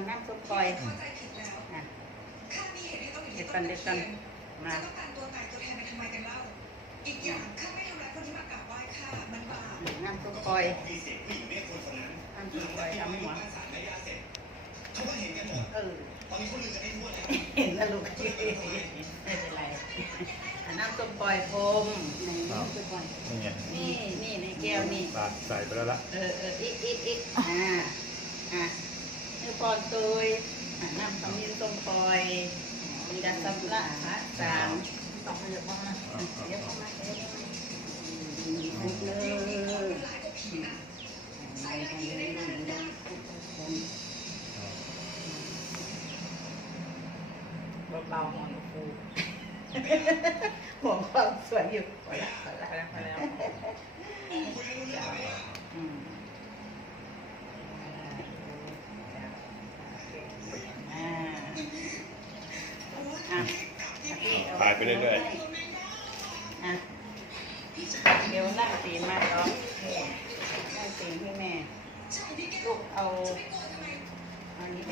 มานั่งส้มปล่อยอะเด็ดกันเด็ดกันมาต้องการตัวตายตัวแทนไปทำไมกันเล่า อีกอย่างข้าไม่ทำร้ายคนที่มากราบไหว้ข้ามันบาปนั่งส้มปล่อยมีเสียงผู้หญิงเรียกคนคนนั้นนั่งส้มปล่อยทำหัวบ้านสารแม่ย่าเสร็จเขาก็เห็นกันหมดเออตอนนี้เขาลือกันให้ทั่วแล้วเห็นแล้วลูกไม่เป็นไรอะนั่งส้มปล่อยพรมในนั่งส้มปล่อยนี่ไงนี่นี่ในแก้วนี่ตาใส่ไปแล้วละเออเอออีกอีกอีกอ่าอะนี่ ปอนตุยอะน้ำขมิ้นส้มปล่อยจัดสำละหาสามต่อไปเดี๋ยวว่าเอาเอาเดี๋ยวเอาเข้ามาเดี๋ยวเข้ามาอืมทุกเลยร้ายกว่าผีนะใส่กันเลยนะคนเบาๆหอนฟูห่วงความสวยอยู่พอละพอละไปแล้วไปแล้ว อืมอ่าอะ ถ่าย ไปเรื่อยๆอะเดี๋ยวนั่งตีนมากเนาะนั่งตีนให้แม่ ลูกเอาอันนี้ไป